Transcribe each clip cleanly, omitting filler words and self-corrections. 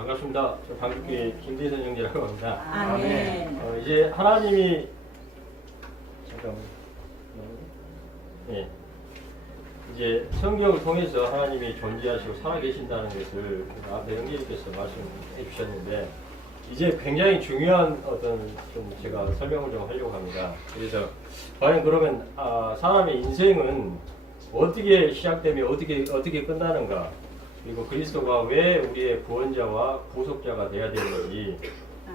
반갑습니다. 저 방귀교회 김대선 형제라고 합니다. 아멘. 이제 하나님이 잠깐만. 예. 이제 성경을 통해서 하나님이 존재하시고 살아계신다는 것을 앞에 형제님께서 말씀해 주셨는데 이제 굉장히 중요한 어떤 좀 제가 설명을 좀 하려고 합니다. 그래서 과연 그러면 사람의 인생은 어떻게 시작되며 어떻게 끝나는가? 그리고 그리스도가 왜 우리의 구원자와 구속자가 되어야 되는지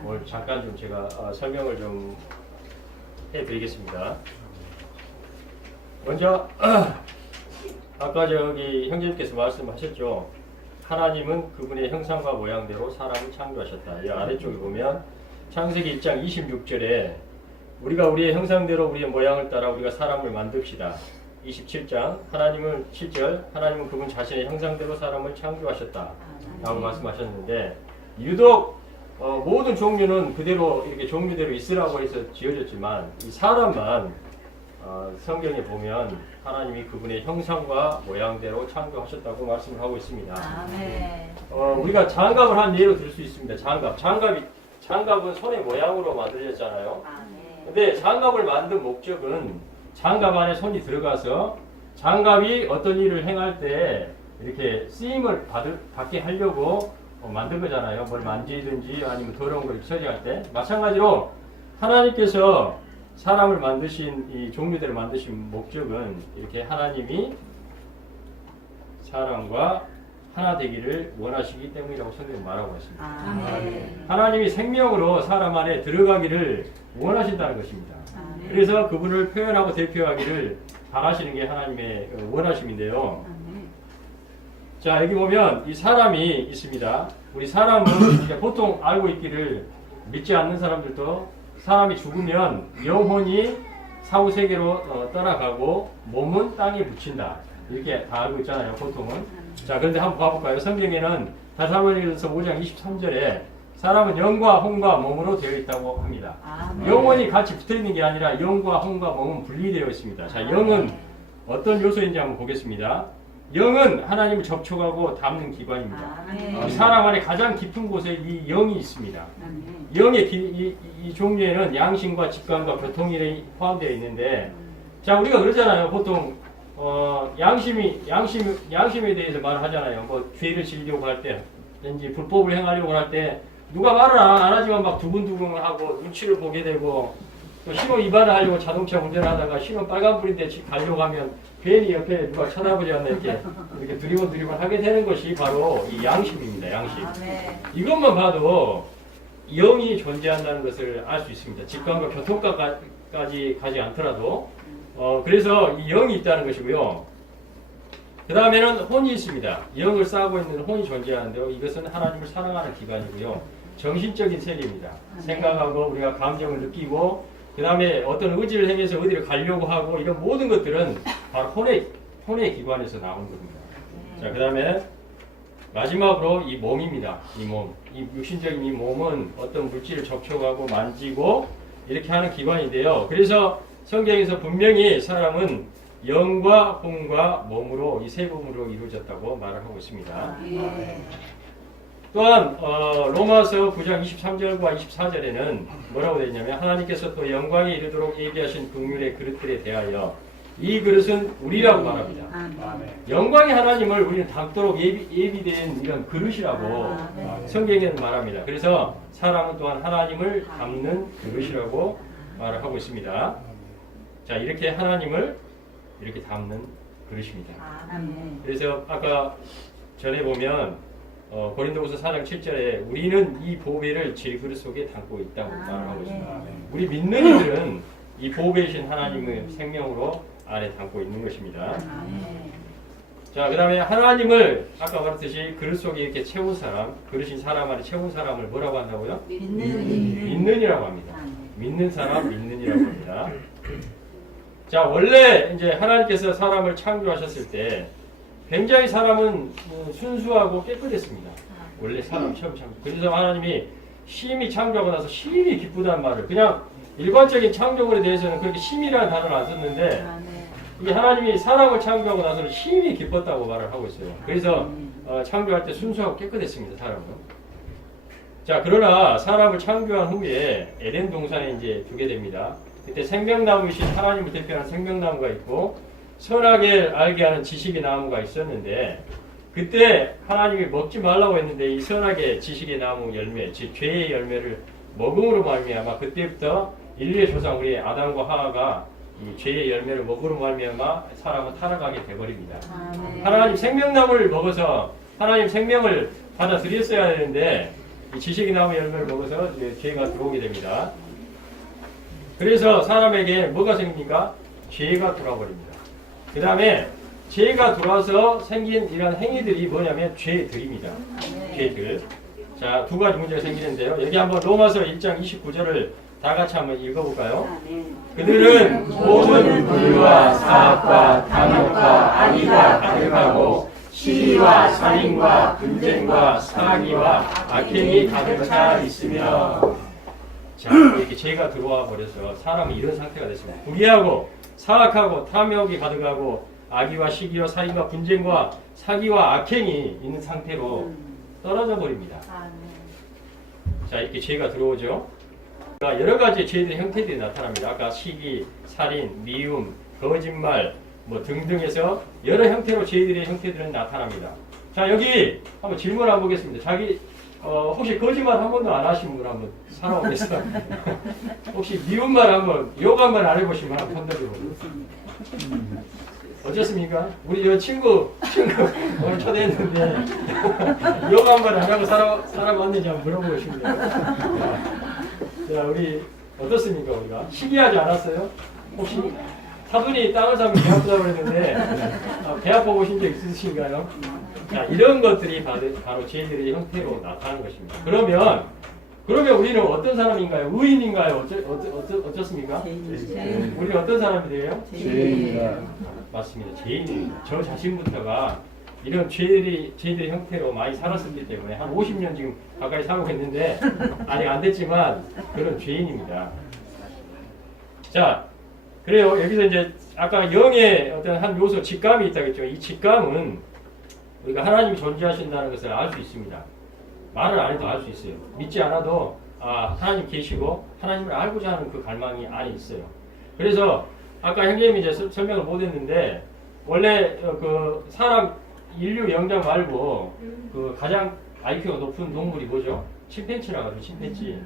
오늘 잠깐 좀 제가 설명을 좀 해드리겠습니다. 먼저 아까 저기 형제님께서 말씀하셨죠. 하나님은 그분의 형상과 모양대로 사람을 창조하셨다. 이 아래쪽에 보면 창세기 1장 26절에 우리가 우리의 형상대로 우리의 모양을 따라 우리가 사람을 만듭시다. 27장 하나님은 7절 하나님은 그분 자신의 형상대로 사람을 창조하셨다 라고 말씀하셨는데 유독 모든 종류는 그대로 이렇게 종류대로 있으라고 해서 지어졌지만 이 사람만 성경에 보면 하나님이 그분의 형상과 모양대로 창조하셨다고 말씀을 하고 있습니다. 우리가 장갑을 한 예로 들 수 있습니다. 장갑은 손의 모양으로 만들어졌잖아요. 근데 장갑을 만든 목적은 장갑 안에 손이 들어가서 장갑이 어떤 일을 행할 때 이렇게 쓰임을 받게 하려고 만든 거잖아요. 뭘 만지든지 아니면 더러운 걸 처리할 때. 마찬가지로 하나님께서 사람을 만드신 이 종류대로 만드신 목적은 이렇게 하나님이 사람과 하나 되기를 원하시기 때문이라고 성경은 말하고 있습니다. 하나님이 생명으로 사람 안에 들어가기를 원하신다는 것입니다. 그래서 그분을 표현하고 대표하기를 바라시는 게 하나님의 원하심인데요. 자, 여기 보면 이 사람이 있습니다. 우리 사람은 보통 알고 있기를 믿지 않는 사람들도 사람이 죽으면 영혼이 사후세계로 떠나가고 몸은 땅에 묻힌다. 이렇게 다 알고 있잖아요, 보통은. 자, 그런데 한번 봐볼까요? 성경에는 다사무엘서 5장 23절에 사람은 영과 혼과 몸으로 되어 있다고 합니다. 영혼이 같이 붙어 있는 게 아니라 영과 혼과 몸은 분리되어 있습니다. 자, 영은 어떤 요소인지 한번 보겠습니다. 영은 하나님을 접촉하고 닮는 기관입니다. 사람 안에 가장 깊은 곳에 이 영이 있습니다. 영의 이 종류에는 양심과 직관과 교통이 포함되어 있는데, 자, 우리가 그러잖아요. 보통 양심에 대해서 말을 하잖아요. 뭐 죄를 지으려고 할 때, 왠지 불법을 행하려고 할 때 누가 말을 안 하지만 막 두근두근 하고 눈치를 보게 되고, 또 신호 위반을 하려고 자동차 운전을 하다가 신호 빨간불인데 가려고 하면 괜히 옆에 누가 쳐다보지 않나 이렇게 두리번 하게 되는 것이 바로 이 양심입니다. 양심. 이것만 봐도 영이 존재한다는 것을 알 수 있습니다. 직관과 교통까지 가지 않더라도 그래서 이 영이 있다는 것이고요. 그 다음에는 혼이 있습니다. 영을 쌓고 있는 혼이 존재하는데요. 이것은 하나님을 사랑하는 기관이고요. 정신적인 세계입니다. 생각하고 우리가 감정을 느끼고 그 다음에 어떤 의지를 행해서 어디를 가려고 하고 이런 모든 것들은 바로 혼의 기관에서 나온 겁니다. 자, 그 다음에 마지막으로 이 몸입니다. 이 몸. 이 육신적인 이 몸은 어떤 물질을 접촉하고 만지고 이렇게 하는 기관인데요. 그래서 성경에서 분명히 사람은 영과 혼과 몸으로 이 세 부분으로 이루어졌다고 말을 하고 있습니다. 또한 로마서 9장 23절과 24절에는 뭐라고 되어 있냐면 하나님께서 또 영광에 이르도록 예비하신 긍휼의 그릇들에 대하여 이 그릇은 우리라고 말합니다. 영광의 하나님을 우리는 담도록 예비된 이런 그릇이라고 성경에는 말합니다. 그래서 사람은 또한 하나님을 담는 그릇이라고 말을 하고 있습니다. 자, 이렇게 하나님을 이렇게 담는 그릇입니다. 그래서 아까 전에 보면 고린도후서 4장 7절에 우리는 이 보배를 질그릇 속에 담고 있다고 말을 하고 있습니다. 우리 믿는 이들은 이 보배이신 하나님의 생명으로 안에 담고 있는 것입니다. 자, 그 다음에 하나님을 아까 말했듯이 그릇 속에 이렇게 채운 사람, 그릇인 사람 안에 채운 사람을 뭐라고 한다고요? 믿는이라고 합니다. 믿는 사람, 믿는이라고 합니다. 자, 원래 이제 하나님께서 사람을 창조하셨을 때 굉장히 사람은 순수하고 깨끗했습니다. 원래 사람 처음 창조. 그래서 하나님이 심히 창조하고 나서 심히 기쁘다는 말을 그냥 일반적인 창조물에 대해서는 그렇게 심이라는 단어를 안 썼는데 이게 하나님이 사람을 창조하고 나서는 심히 기뻤다고 말을 하고 있어요. 그래서 창조할 때 순수하고 깨끗했습니다. 사람은. 자, 그러나 사람을 창조한 후에 에덴 동산에 이제 두게 됩니다. 그때 생명나무이신 하나님을 대표하는 생명나무가 있고 선하게 알게 하는 지식의 나무가 있었는데 그때 하나님이 먹지 말라고 했는데 이 선하게 지식의 나무 열매, 즉 죄의 열매를 먹음으로 말미암아 그때부터 인류의 조상 우리 아담과 하와가 이 죄의 열매를 먹음으로 말미암아 사람은 타락하게 돼버립니다. 하나님 생명나무를 먹어서 하나님 생명을 받아들였어야 되는데 이 지식의 나무 열매를 먹어서 죄가 들어오게 됩니다. 그래서 사람에게 뭐가 생깁니까? 죄가 들어와버립니다. 그 다음에 죄가 들어와서 생긴 이런 행위들이 뭐냐면 죄들입니다. 죄들. 자, 두 가지 문제가 생기는데요. 여기 한번 로마서 1장 29절을 다 같이 한번 읽어볼까요? 그들은 모든 불의와 사악과 탐욕과 악의가 가득하고 시기와 살인과 분쟁과 사기와 악행이 가득 차 있으며 자, 이렇게 죄가 들어와 버려서 사람은 이런 상태가 됐습니다. 불의하고 사악하고 탐욕이 가득하고 악의와 시기와 살인과 분쟁과 사기와 악행이 있는 상태로 떨어져 버립니다. 자, 이렇게 죄가 들어오죠. 여러 가지 죄들의 형태들이 나타납니다. 아까 시기, 살인, 미움, 거짓말 뭐 등등해서 여러 형태로 죄들의 형태들은 나타납니다. 자, 여기 한번 질문 한번 보겠습니다. 자기 혹시 거짓말 한 번도 안 하신 분 한번 살아오겠어요? 혹시 미운 말 한번 욕 한 번 안 해보신 분 한번 손들어보세요. 어쨌습니까? 우리 여 친구 오늘 초대했는데 욕 한 번 안 하고 살아왔는지 한번 물어보고 싶네요. 자, 우리 어떻습니까? 우리가 시기하지 않았어요? 혹시 사돈이 땅을 사면 배 아프다고 그랬는데 배 아파 보신 적 있으신가요? 자, 이런 것들이 바로 죄들의 형태로 나타나는 것입니다. 그러면 우리는 어떤 사람인가요? 의인인가요? 어떻습니까? 우리는 어떤 사람이 돼요? 죄인입니다. 맞습니다. 죄인입니다. 저 자신부터가 이런 죄들의 형태로 많이 살았었기 때문에 한 50년 지금 가까이 살고 있는데 아직 안 됐지만 그런 죄인입니다. 자, 그래요. 여기서 이제 아까 영의 어떤 한 요소 직감이 있다고 했죠. 이 직감은 우리가 하나님이 존재하신다는 것을 알 수 있습니다. 말을 안 해도 알 수 있어요. 믿지 않아도 하나님 계시고 하나님을 알고자 하는 그 갈망이 안에 있어요. 그래서 아까 형님이 이제 설명을 못 했는데 원래 그 사람 인류 영장 말고 그 가장 IQ가 높은 동물이 뭐죠? 침팬지라고 하죠. 침팬지.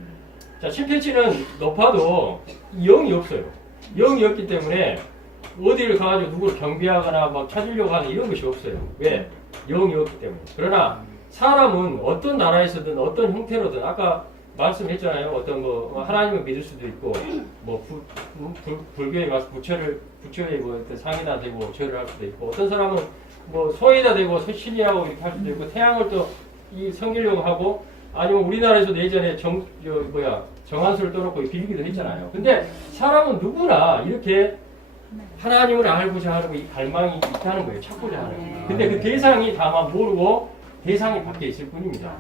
자, 침팬지는 높아도 영이 없어요. 영이 없기 때문에 어디를 가가지고 누구를 경비하거나 막 찾으려고 하는 이런 것이 없어요. 왜? 영이 없기 때문에. 그러나 사람은 어떤 나라에서든 어떤 형태로든 아까 말씀했잖아요. 어떤 뭐 하나님을 믿을 수도 있고 뭐 불교에 가서 부처의 뭐 어떤 상이나 되고 절을 할 수도 있고 어떤 사람은 뭐 소에다 대고 신이라고 이렇게 할 수도 있고 태양을 또 섬기려고 하고 아니면 우리나라에서도 예전에 정한수를 떠놓고 빌기도 했잖아요. 근데 사람은 누구나 이렇게 하나님을 알고자 하는 이 갈망이 있다는 거예요. 찾고자 하는 거예요. 근데 그 대상이 다만 모르고 대상이 밖에 있을 뿐입니다.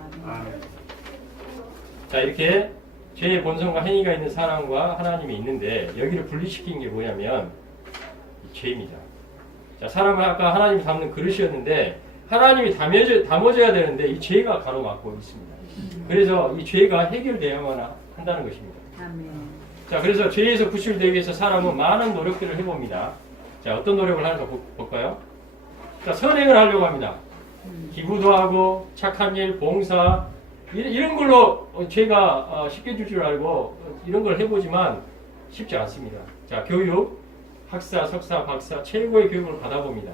자, 이렇게 죄의 본성과 행위가 있는 사람과 하나님이 있는데 여기를 분리시킨 게 뭐냐면 죄입니다. 자, 사람은 아까 하나님이 담는 그릇이었는데 하나님이 담아줘야 되는데 이 죄가 가로막고 있습니다. 그래서 이 죄가 해결되어야만 한다는 것입니다. 자, 그래서 죄에서 구출되기 위해서 사람은 많은 노력들을 해봅니다. 자, 어떤 노력을 하는가 볼까요? 자, 선행을 하려고 합니다. 기부도 하고 착한 일, 봉사 이런 걸로 죄가 쉽게 줄 줄 알고 이런 걸 해보지만 쉽지 않습니다. 자, 교육, 학사, 석사, 박사 최고의 교육을 받아봅니다.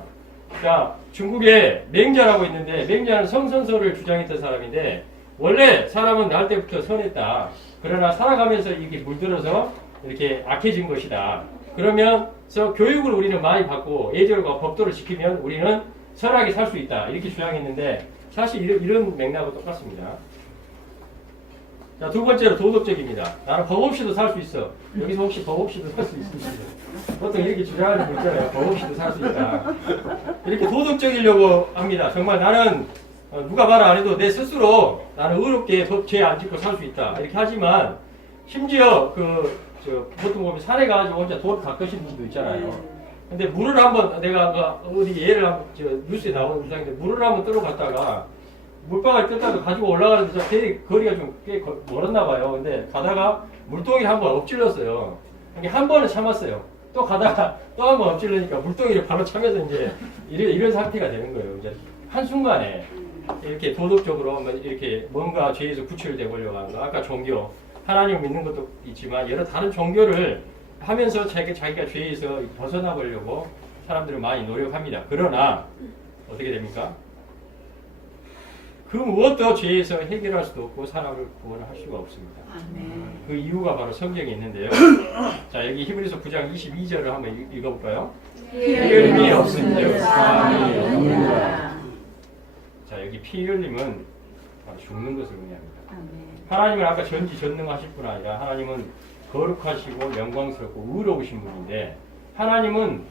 자, 중국에 맹자라고 있는데 맹자는 성선설을 주장했던 사람인데 원래 사람은 날 때부터 선했다. 그러나 살아가면서 이게 물들어서 이렇게 악해진 것이다. 그러면서 교육을 우리는 많이 받고 예절과 법도를 지키면 우리는 선하게 살 수 있다. 이렇게 주장했는데 사실 이런 맥락과 똑같습니다. 자, 두 번째로 도덕적입니다. 나는 법 없이도 살 수 있어. 여기서 혹시 법 없이도 살 수 있으시죠? 보통 이렇게 주장하는 분 있잖아요. 법 없이도 살 수 있다. 이렇게 도덕적이려고 합니다. 정말 나는 누가 말 안 해도 내 스스로 나는 의롭게 죄 안 짓고 살 수 있다. 이렇게 하지만 심지어 보통 보면 산에 가가지고 혼자 돌 닦으신 분도 있잖아요. 근데 물을 한번 내가 어디 예를 한번 뉴스에 나오는 영상인데 물을 한번 들어갔다가 물방울 뜯다가 가지고 올라가는데 되게 거리가 좀 꽤 멀었나 봐요. 근데 가다가 물동이를 한번 엎질렀어요. 한 번은 참았어요. 또 가다가 또 한 번 엎질르니까 물동이를 바로 차면서 이제 이런 상태가 되는 거예요. 이제 한순간에 이렇게 도덕적으로 이렇게 뭔가 죄에서 구출되려고 하는 거. 아까 종교, 하나님을 믿는 것도 있지만 여러 다른 종교를 하면서 자기가 죄에서 벗어나 보려고 사람들은 많이 노력합니다. 그러나 어떻게 됩니까? 그 무엇도 죄에서 해결할 수도 없고 사람을 구원할 수가 없습니다. 그 이유가 바로 성경에 있는데요. 자, 여기 히브리서 9장 22절을 한번 읽어볼까요? 피 흘림이 없은즉 사함이 없느니라. 자, 여기 피 흘림은 바로 죽는 것을 의미합니다. 하나님은 아까 전지전능하실 뿐 아니라 하나님은 거룩하시고 영광스럽고 의로우신 분인데 하나님은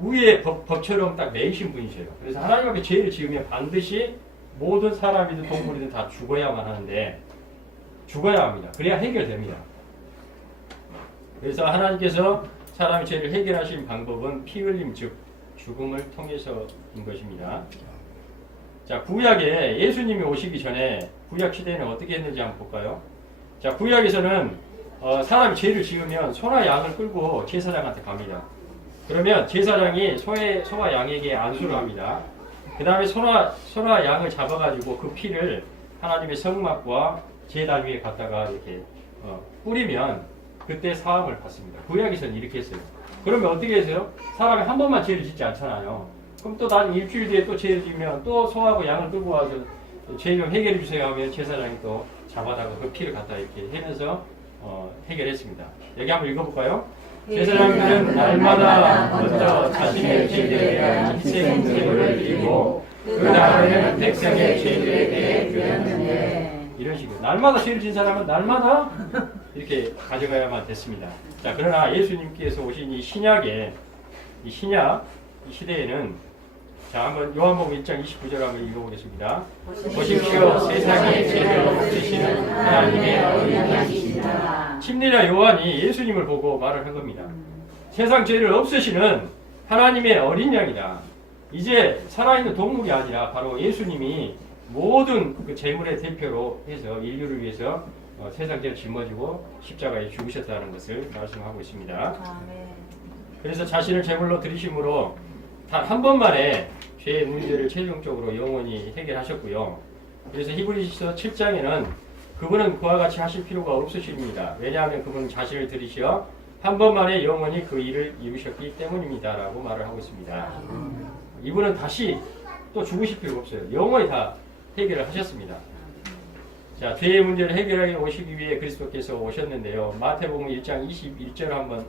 의의 법처럼 딱 매이신 분이세요. 그래서 하나님 앞에 죄를 지으면 반드시 모든 사람이든 동물이든 다 죽어야만 하는데 죽어야 합니다. 그래야 해결됩니다. 그래서 하나님께서 사람의 죄를 해결하신 방법은 피 흘림 즉 죽음을 통해서인 것입니다. 자, 구약에 예수님이 오시기 전에 구약 시대에는 어떻게 했는지 한번 볼까요? 자, 구약에서는 사람이 죄를 지으면 소나 양을 끌고 제사장한테 갑니다. 그러면 제사장이 소와 양에게 안수를 합니다. 그 다음에 소나 양을 잡아가지고 그 피를 하나님의 성막과 제단 위에 갖다가 이렇게 뿌리면 그때 사함을 받습니다. 구약에서는 이렇게 했어요. 그러면 어떻게 했어요? 사람이 한 번만 죄를 짓지 않잖아요. 그럼 또 나는 일주일 뒤에 또 죄를 지으면 또 소하고 양을 끌고 와서 죄 좀 해결해 주세요 하면 제사장이 또 잡아다가 그 피를 갖다 이렇게 해면서 해결했습니다. 여기 한번 읽어볼까요? 제사장들은 날마다 먼저 자신의 죄들에 대한 희생 제물을 드리고 그 다음에는 백성의 죄들에 대해 드렸는데 이런 식으로 날마다 죄를 진 사람은 날마다 이렇게 가져가야만 됐습니다. 자, 그러나 예수님께서 오신 이 신약의 이 시대에는 자, 한번 요한복음 1장 29절 한번 읽어보겠습니다. 보십시오, 세상의 죄를 없으시는 하나님의 어린 양이시다. 침례자 요한이 예수님을 보고 말을 한 겁니다. 세상 죄를 없으시는 하나님의 어린 양이다. 이제 살아있는 동물이 아니라 바로 예수님이 모든 그 재물의 대표로 해서 인류를 위해서 세상 죄를 짊어지고 십자가에 죽으셨다는 것을 말씀하고 있습니다. 그래서 자신을 제물로 드리심으로 단 한 번만에 죄의 문제를 최종적으로 영원히 해결하셨고요. 그래서 히브리서 7장에는 그분은 그와 같이 하실 필요가 없으십니다. 왜냐하면 그분은 자신을 들이시어 한 번만에 영원히 그 일을 이루셨기 때문입니다. 라고 말을 하고 있습니다. 이분은 다시 또 죽으실 필요가 없어요. 영원히 다 해결을 하셨습니다. 자, 죄의 문제를 해결하기 오시기 위해 그리스도께서 오셨는데요. 마태복음 1장 21절 한번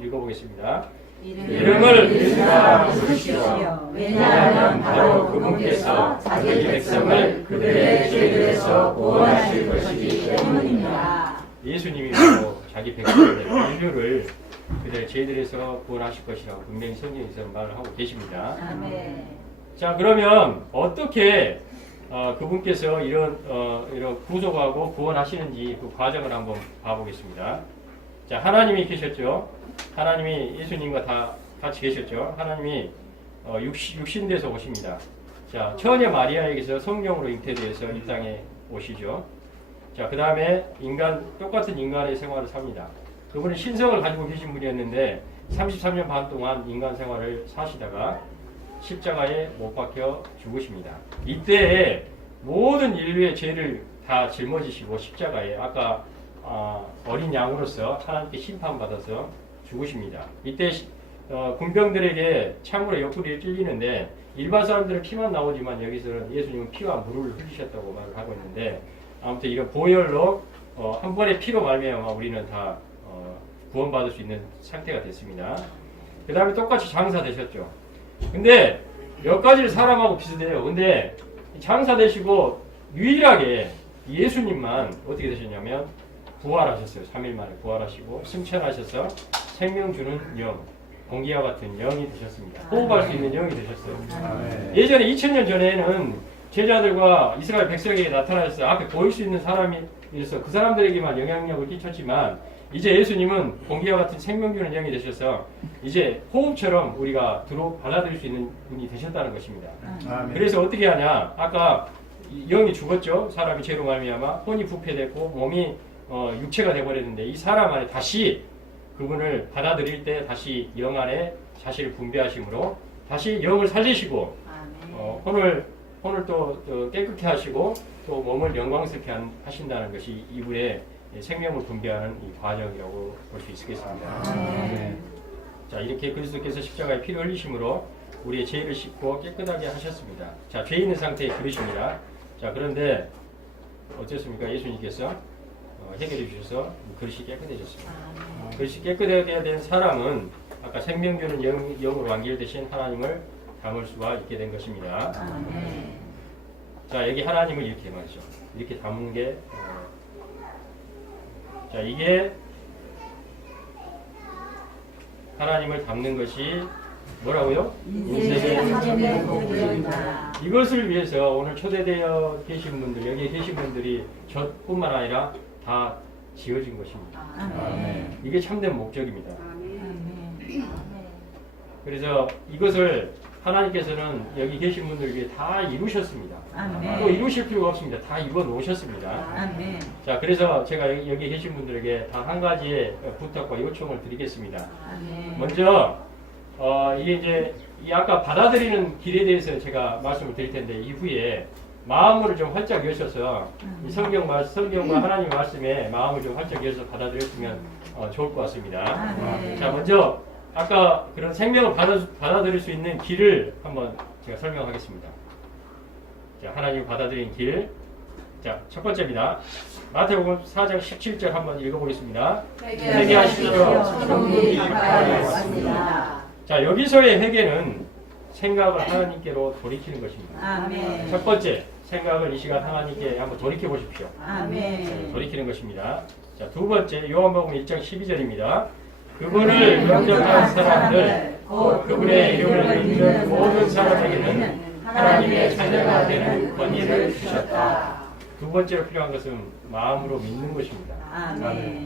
읽어보겠습니다. 이름을 예수라 부르시오. 왜냐하면 바로 그분께서 자기 백성을 그들의 죄들에서 구원하실 것이기 때문입니다. 예수님이 바로 자기 백성들의 인류를 그들의 죄들에서 구원하실 것이라고 분명히 성경에서 말을 하고 계십니다. 아멘. 자, 그러면 어떻게 그분께서 이런 구속하고 구원하시는지 그 과정을 한번 봐보겠습니다. 자, 하나님이 계셨죠. 하나님이 예수님과 다 같이 계셨죠. 하나님이 육신돼서 오십니다. 자, 처녀 마리아에게서 성령으로 잉태되어서 이 땅에 오시죠. 자, 그 다음에 똑같은 인간의 생활을 삽니다. 그분은 신성을 가지고 계신 분이었는데 33년 반 동안 인간 생활을 사시다가 십자가에 못 박혀 죽으십니다. 이때에 모든 인류의 죄를 다 짊어지시고 십자가에 아까 어린 양으로서 하나님께 심판받아서 죽으십니다. 이때 군병들에게 참으로 옆구리를 찔리는데 일반 사람들은 피만 나오지만 여기서는 예수님은 피와 물을 흘리셨다고 말을 하고 있는데 아무튼 이런 보혈로 한 번의 피로 말미암아 우리는 다 구원받을 수 있는 상태가 됐습니다. 그 다음에 똑같이 장사되셨죠. 근데 몇 가지를 사람하고 비슷해요. 근데 장사되시고 유일하게 예수님만 어떻게 되셨냐면 부활하셨어요. 3일 만에 부활하시고 승천하셔서 생명 주는 영, 공기와 같은 영이 되셨습니다. 호흡할 수 있는 영이 되셨어요. 예전에 2000년 전에는 제자들과 이스라엘 백성에게 나타나셨어요. 앞에 보일 수 있는 사람이 있어서 그 사람들에게만 영향력을 끼쳤지만 이제 예수님은 공기와 같은 생명 주는 영이 되셔서 이제 호흡처럼 우리가 받아들일 수 있는 분이 되셨다는 것입니다. 아멘. 그래서 어떻게 하냐? 아까 영이 죽었죠. 사람이 죄로 말미암아 혼이 부패됐고 몸이 육체가 되어버렸는데 이 사람 안에 다시 그분을 받아들일 때 다시 영 안에 자신을 분배하심으로 다시 영을 살리시고 혼을 또 깨끗게 하시고 또 몸을 영광스럽게 하신다는 것이 이분의 생명을 분배하는 이 과정이라고 볼 수 있겠습니다. 자, 이렇게 그리스도께서 십자가에 피를 흘리심으로 우리의 죄를 씻고 깨끗하게 하셨습니다. 자, 죄 있는 상태의 그릇입니다. 자, 그런데 어쨌습니까? 예수님께서 해결해 주셔서 그릇이 깨끗해졌습니다. 그릇이 깨끗하게 된 사람은 아까 생명 주는 영으로 완결되신 하나님을 담을 수가 있게 된 것입니다. 자, 여기 하나님을 이렇게 말이죠. 이렇게 담는 게 자, 이게 하나님을 담는 것이 뭐라고요? 인생의 목적입니다. 이것을 위해서 오늘 초대되어 계신 분들, 여기 계신 분들이 저뿐만 아니라 다 지어진 것입니다. 이게 참된 목적입니다. 그래서 이것을 하나님께서는 여기 계신 분들에게 다 이루셨습니다. 또 이루실 필요가 없습니다. 다 이루어 놓으셨습니다. 자, 그래서 제가 여기 계신 분들에게 다 한 가지의 부탁과 요청을 드리겠습니다. 먼저 이게 이제 아까 받아들이는 길에 대해서 제가 말씀을 드릴 텐데 이후에 마음을 좀 활짝 여셔서 이 성경과 하나님의 말씀에 마음을 좀 활짝 여셔서 받아들였으면 좋을 것 같습니다. 자, 먼저 아까 그런 생명을 받아들일 수 있는 길을 한번 제가 설명하겠습니다. 자, 하나님 받아들인 길. 자, 첫 번째입니다. 마태복음 4장 17절 한번 읽어보겠습니다. 회개하시도록 천국이 가까이 왔습니다. 자, 여기서의 회개는 생각을 하나님께로 돌이키는 것입니다. 첫 번째, 생각을 이 시간 하나님께 한번 돌이켜 보십시오. 돌이키는 것입니다. 자, 두 번째, 요한복음 1장 12절입니다. 그분을 영접한 사람들, 그분의 이름을 믿는 모든 사람에게는 하나님의 자녀가 되는 권위를 주셨다. 두 번째로 필요한 것은 마음으로 믿는 것입니다.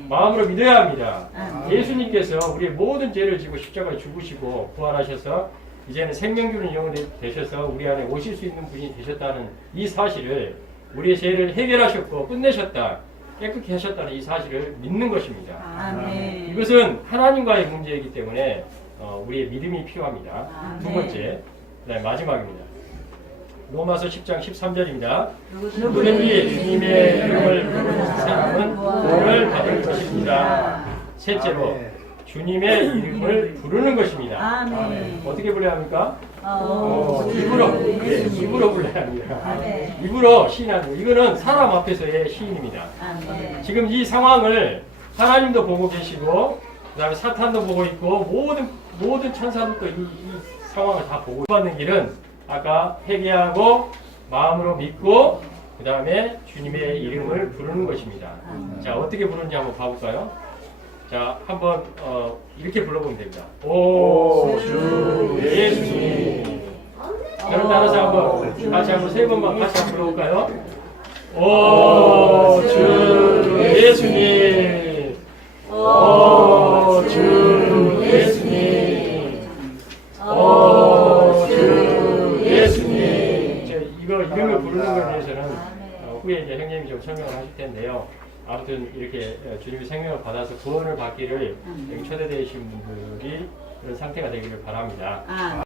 마음으로 믿어야 합니다. 예수님께서 우리의 모든 죄를 지고 십자가에 죽으시고 부활하셔서 이제는 생명 주는 영혼이 되셔서 우리 안에 오실 수 있는 분이 되셨다는 이 사실을, 우리의 죄를 해결하셨고 끝내셨다, 깨끗게 하셨다는 이 사실을 믿는 것입니다. 이것은 하나님과의 문제이기 때문에 우리의 믿음이 필요합니다. 두 번째, 마지막입니다. 로마서 10장 13절입니다. 누구든지 주님의 이름을 부르는 사람은 구원을 받을 것입니다. 셋째로, 주님의 이름을 부르는 것입니다. 어떻게 불러야 합니까? 입으로 불러야 합니다. 입으로 시인하는 거. 이거는 사람 앞에서의 시인입니다. 지금 이 상황을 하나님도 보고 계시고, 그 다음에 사탄도 보고 있고, 모든 천사들도 이 상황을 다 보고 받는 길은 아까 회개하고 마음으로 믿고 그 다음에 주님의 이름을 부르는 것입니다. 자, 어떻게 부르는지 한번 봐볼까요? 자, 한번 이렇게 불러보면 됩니다. 오 주 예수님. 여러분 따라서 한번 같이 한번 세 번만 같이 한번 불러볼까요? 오 주 예수님. 오 주 예수님. 오 주 예수님. 이거 이름을 부르는 것에 대해서는 후에 이제 형님이 좀 설명을 하실 텐데요. 아무튼 이렇게 주님의 생명을 받아서 구원을 받기를 여기 초대되신 분들이 그런 상태가 되기를 바랍니다.